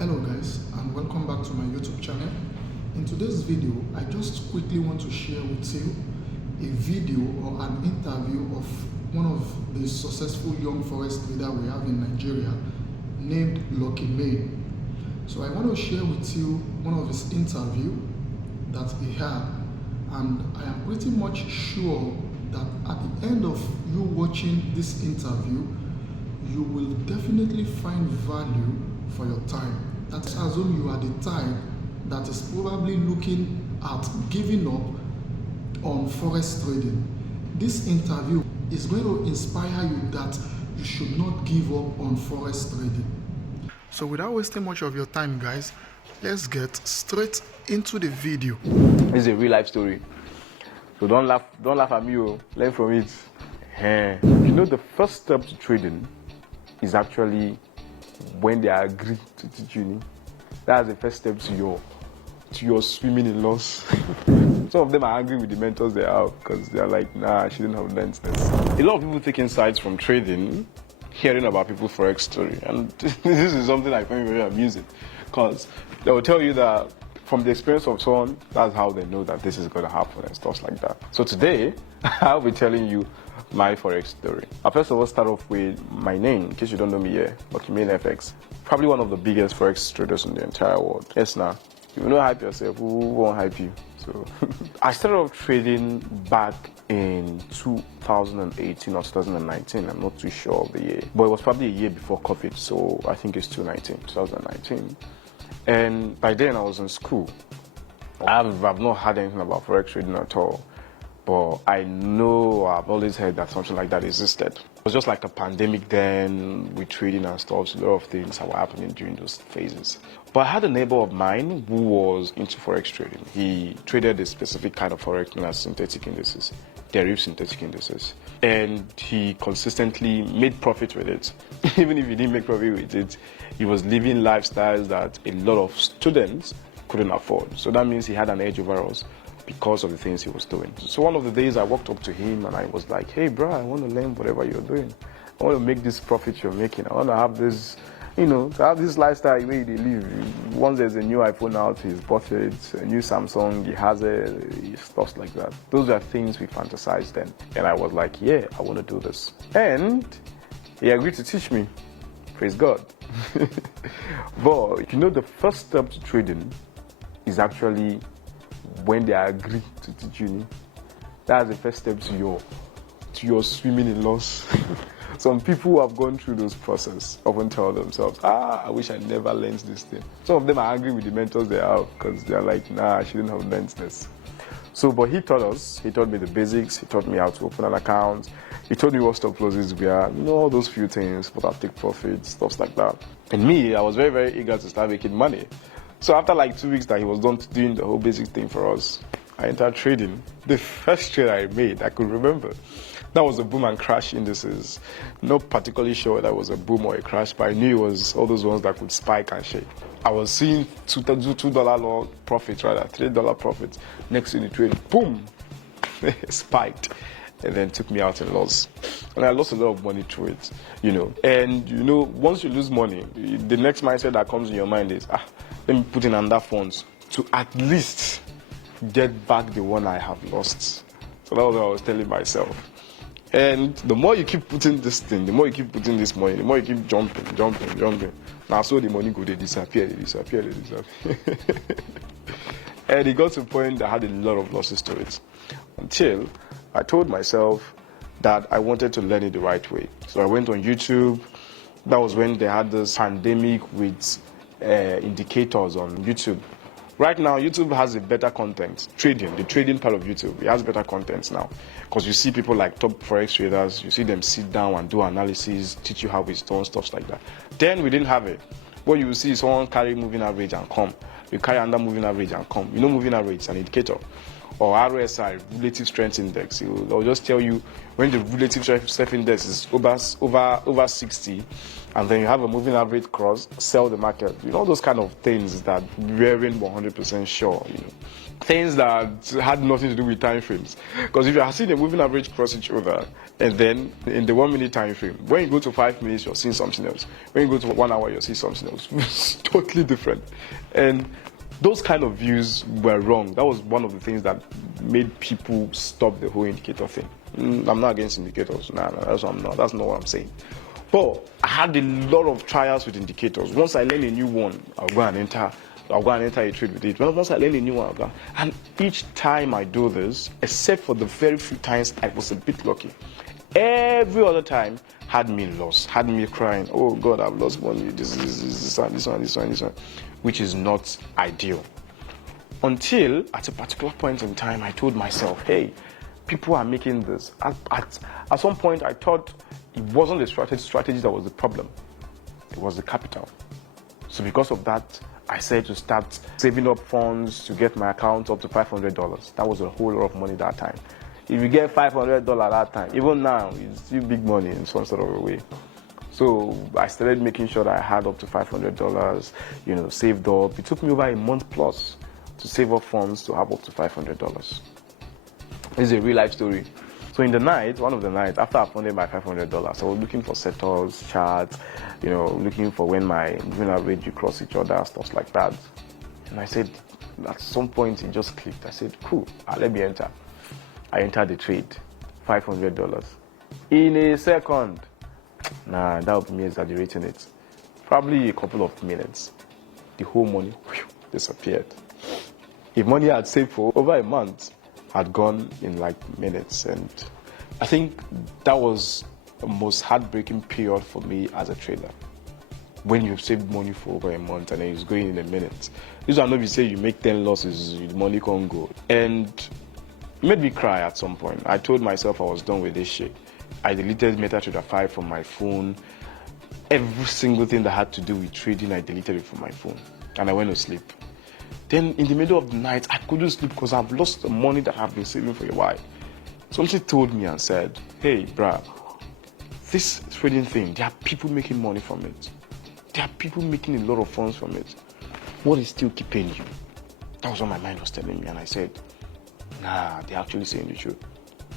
Hello guys, and welcome back to my YouTube channel. In today's video, I just quickly want to share with you a video or an interview of one of the successful young forex trader we have in Nigeria named Lucky May. So I want to share with you one of his interview that he had, and I am pretty much sure that at the end of you watching this interview, you will definitely find value for your time. Let's assume you are the type that is probably looking at giving up on forex trading. This interview is going to inspire you that you should not give up on forex trading. So without wasting much of your time, guys, let's get straight into the video. This is a real life story, so don't laugh at me. Learn from it. You know, the first step to trading is actually when they agree to teach you. That's the first step to your swimming in loss. Some of them are angry with the mentors they have because they're like, nah, I shouldn't have learned this. A lot of people take insights from trading, hearing about people's forex story, and this is something I find very amusing because they will tell you that from the experience of someone, that's how they know that this is going to happen and stuff like that. So today, I'll be telling you my forex story. I'll first of all start off with my name, in case you don't know me yet, Lucky May FX. Probably one of the biggest forex traders in the entire world. Yes, now, if you don't hype yourself, who won't hype you? So I started off trading back in 2018 or 2019. I'm not too sure of the year, but it was probably a year before COVID, so I think it's 2019. And by then I was in school. I've not heard anything about forex trading at all. But I know I've always heard that something like that existed. It was just like a pandemic then with trading and stuff, so a lot of things that were happening during those phases. But I had a neighbor of mine who was into forex trading. He traded a specific kind of forex known as synthetic indices, derivative synthetic indices. And he consistently made profit with it. Even if he didn't make profit with it, he was living lifestyles that a lot of students couldn't afford. So that means he had an edge over us because of the things he was doing. So one of the days I walked up to him and I was like, hey bro, I want to learn whatever you're doing. I want to make this profit you're making. I want to have this, to have this lifestyle where they live. Once there's a new iPhone out, he's bought it, a new Samsung, he has it, stuff like that. Those are things we fantasized then. And I was like, yeah, I want to do this. And he agreed to teach me. Praise God. But the first step to trading is actually when they agree to teach you. That's the first step to your swimming in loss. Some people who have gone through those process often tell themselves, I wish I never learned this thing. Some of them are angry with the mentors they have because they're like, nah, I shouldn't have learned this. So, but he taught me the basics, he taught me how to open an account, he told me what stop losses were, all those few things, but I'll take profits, stuff like that. And me, I was very, very eager to start making money. So after like 2 weeks that he was done doing the whole basic thing for us, I entered trading. The first trade I made, I could remember, that was a boom and crash indices. Not particularly sure that was a boom or a crash, but I knew it was all those ones that could spike and shake. I was seeing $2 profit, rather, $3 profit. Next in the trade, boom, spiked. And then took me out in loss. And I lost a lot of money through it, And, once you lose money, the next mindset that comes in your mind is, let me put in another funds to at least get back the one I have lost. So that was what I was telling myself. And the more you keep putting this thing, the more you keep putting this money, the more you keep jumping. Now, so the money go, they disappear. And it got to a point that I had a lot of losses to it. Until I told myself that I wanted to learn it the right way. So I went on YouTube. That was when they had this pandemic with indicators on YouTube. Right now, YouTube has a better content. The trading part of YouTube, it has better content now. Because you see people like top forex traders, you see them sit down and do analysis, teach you how it's done, stuff like that. Then we didn't have it. What you will see is someone carry moving average and come. You carry under moving average and come. Moving average is an indicator. or RSI, relative strength index. They'll just tell you when the relative strength index is over 60, and then you have a moving average cross, sell the market. Those kind of things that weren't 100% sure. Things that had nothing to do with time frames. Because if you are seeing a moving average cross each other, and then in the 1 minute time frame, when you go to 5 minutes, you're seeing something else. When you go to 1 hour, you're seeing something else. It's totally different. And those kind of views were wrong. That was one of the things that made people stop the whole indicator thing. I'm not against indicators. No, that's what I'm not. That's not what I'm saying. But I had a lot of trials with indicators. Once I learn a new one, I'll go and enter a trade with it. Once I learn a new one, I'll go. And each time I do this, except for the very few times I was a bit lucky, every other time had me lost, had me crying, oh God, I've lost money, this one, which is not ideal. Until at a particular point in time, I told myself, hey, people are making this. At some point, I thought it wasn't the strategy that was the problem. It was the capital. So because of that, I said to start saving up funds to get my account up to $500. That was a whole lot of money that time. If you get $500 that time, even now, it's still big money in some sort of a way. So I started making sure that I had up to $500, saved up. It took me over a month plus to save up funds to have up to $500. This is a real life story. So in the night, one of the nights, after I funded my $500, I was looking for settles, charts, looking for when my moving average you cross each other, stuff like that. And I said, at some point it just clicked. I said, cool, let me enter. I entered the trade, $500. In a second. Nah, that would be me exaggerating it. Probably a couple of minutes. The whole money disappeared. If money I had saved for over a month had gone in like minutes, and I think that was the most heartbreaking period for me as a trader. When you've saved money for over a month and then it's going in a minute. This one, if you say you make 10 losses, the money can't go. And it made me cry at some point. I told myself I was done with this shit. I deleted MetaTrader 5 from my phone. Every single thing that had to do with trading, I deleted it from my phone. And I went to sleep. Then in the middle of the night, I couldn't sleep because I've lost the money that I've been saving for a while. Something told me and said, hey, bruh, this trading thing, there are people making money from it. There are people making a lot of funds from it. What is still keeping you? That was what my mind was telling me. And I said, nah, they're actually saying the truth.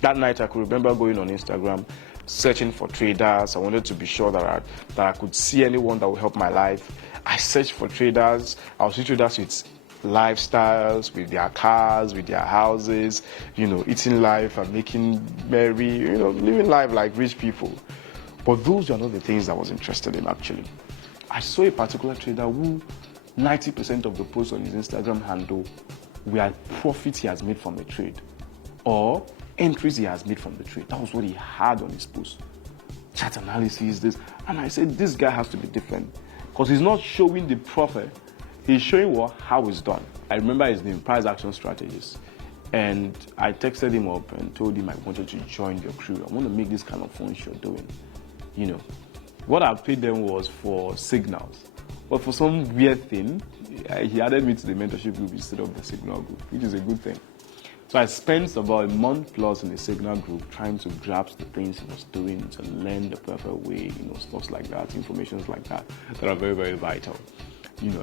That night, I could remember going on Instagram, searching for traders. I wanted to be sure that I could see anyone that would help my life. I searched for traders. I was seeing traders with lifestyles, with their cars, with their houses, eating life and making merry, living life like rich people. But those are not the things I was interested in, actually. I saw a particular trader who 90% of the posts on his Instagram handle were profits he has made from a trade or entries he has made from the trade. That was what he had on his post. Chart analysis, this. And I said, this guy has to be different because he's not showing the profit. He's showing how it's done. I remember his name, Price Action Strategist. And I texted him up and told him I wanted to join your crew. I want to make this kind of funds you're doing. What I paid them was for signals. But for some weird thing, he added me to the mentorship group instead of the signal group, which is a good thing. So I spent about a month plus in the signal group trying to grasp the things he was doing, to learn the perfect way, stuff like that, informations like that are very, very vital.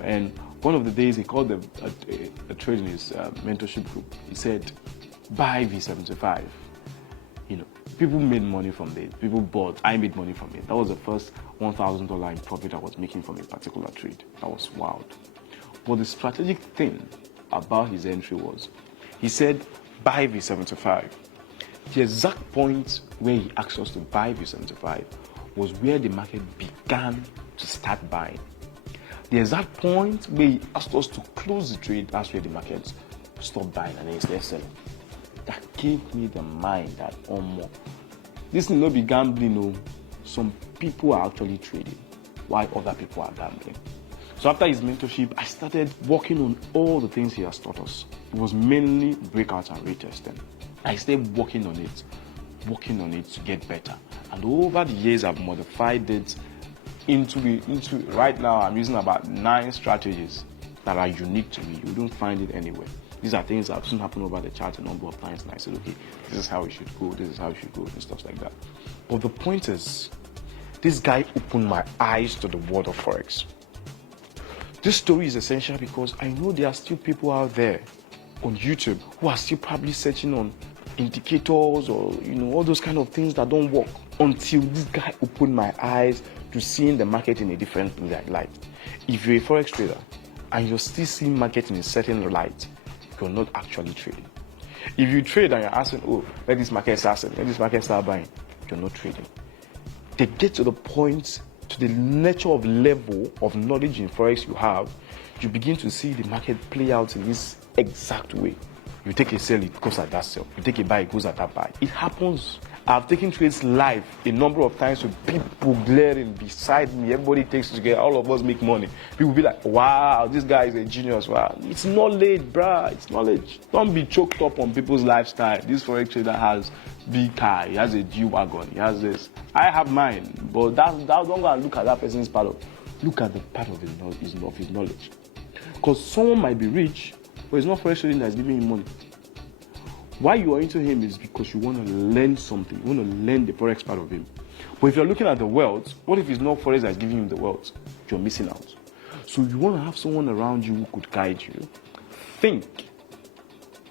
And one of the days he called a trade in his mentorship group. He said, buy V75. People made money from it. People bought. I made money from it. That was the first $1,000 in profit I was making from a particular trade. That was wild. But the strategic thing about his entry was, he said, buy V75. The exact point where he asked us to buy V75 was where the market began to start buying. The exact point where he asked us to close the trade, that's where the market stopped buying and then started selling. That gave me the mind that, this will not be gambling. Some people are actually trading while other people are gambling. So after his mentorship, I started working on all the things he has taught us. It was mainly breakout and retesting. I stayed working on it to get better. And over the years, I've modified it into right now, I'm using about 9 strategies that are unique to me. You don't find it anywhere. These are things that have seen happen over the chart a number of times, and I said, okay, this is how it should go, this is how it should go, and stuff like that. But the point is, this guy opened my eyes to the world of Forex. This story is essential because I know there are still people out there on YouTube who are still probably searching on indicators or all those kind of things that don't work, until this guy opened my eyes to seeing the market in a different light. If you're a Forex trader and you're still seeing market in a certain light, you're not actually trading. If you trade and you're asking, oh, let this market start selling, let this market start buying, you're not trading. They get to the point, to the nature of level of knowledge in Forex you have, you begin to see the market play out in this exact way. You take a sell, it goes at that sell. You take a buy, it goes at that buy. It happens. I've taken trades live a number of times with people glaring beside me. Everybody takes it together. All of us make money. People be like, wow, this guy is a genius. Wow. It's knowledge, bruh. It's knowledge. Don't be choked up on people's lifestyle. This Forex trader has big car. He has a G-Wagon. He has this. I have mine. But don't go and look at that person's part of. Look at the part of his knowledge. Because someone might be rich, but it's not Forex trading that's giving him money. Why you are into him is because you want to learn something. You want to learn the Forex part of him. But if you're looking at the wealth, what if it's not Forex that's giving you the wealth? You're missing out. So you want to have someone around you who could guide you. Think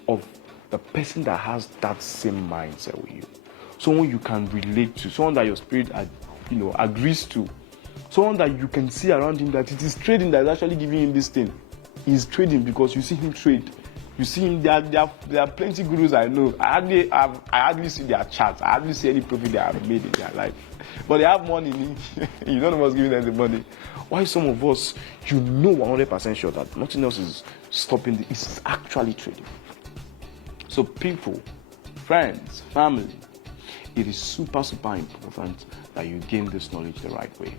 of the person that has that same mindset with you. Someone you can relate to. Someone that your spirit agrees to. Someone that you can see around him that it is trading that is actually giving him this thing. He's trading because you see him trade. You see him, there are plenty of gurus I know. I hardly see their charts. I hardly see any profit they have made in their life. But they have money. You don't know what's giving them the money. Why some of us, 100% sure that nothing else is stopping it's actually trading. So people, friends, family, it is super, super important that you gain this knowledge the right way.